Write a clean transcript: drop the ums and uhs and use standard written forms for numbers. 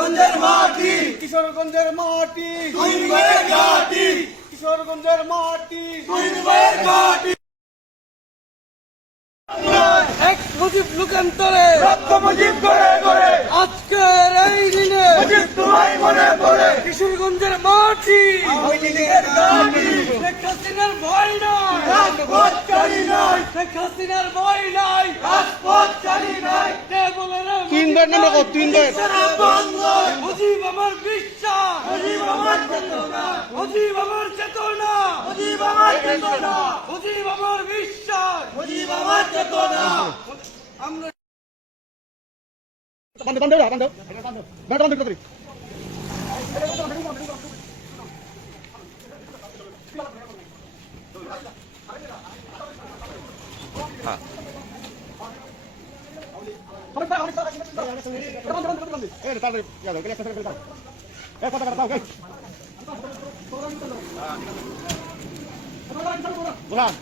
কিশোরগঞ্জের মাটি, কিশোরগঞ্জের মাটি, শহীদ ভাইয়ের ঘাঁটি, কিশোরগঞ্জের মাটি, শহীদ ভাইয়ের ঘাঁটি। এক মুজিব লোকান্তরে রক্ত মুজিব করে করে, আজকের এই দিনে মুজিব তোমায় মনে পড়ে। কিশোরগঞ্জের মাটি, আওয়ামী লীগের ঘাঁটি, শেখ হাসিনার ভয় নাই, রাজপথ চালি নাই, শেখ হাসিনার ভয় নাই, রাজপথ চালি নাই। কে বলে রে তিনবার নেমে কর, তিনবার। সারা বাংলায় মুজিব আমার বিশ্বাস, মুজিব আমার চেতনা, মুজিব আমার চেতনা, মুজিব আমার চেতনা, মুজিব আমার বিশ্বাস। মুজিব আমার চেতনা। আমরা বুঝলাম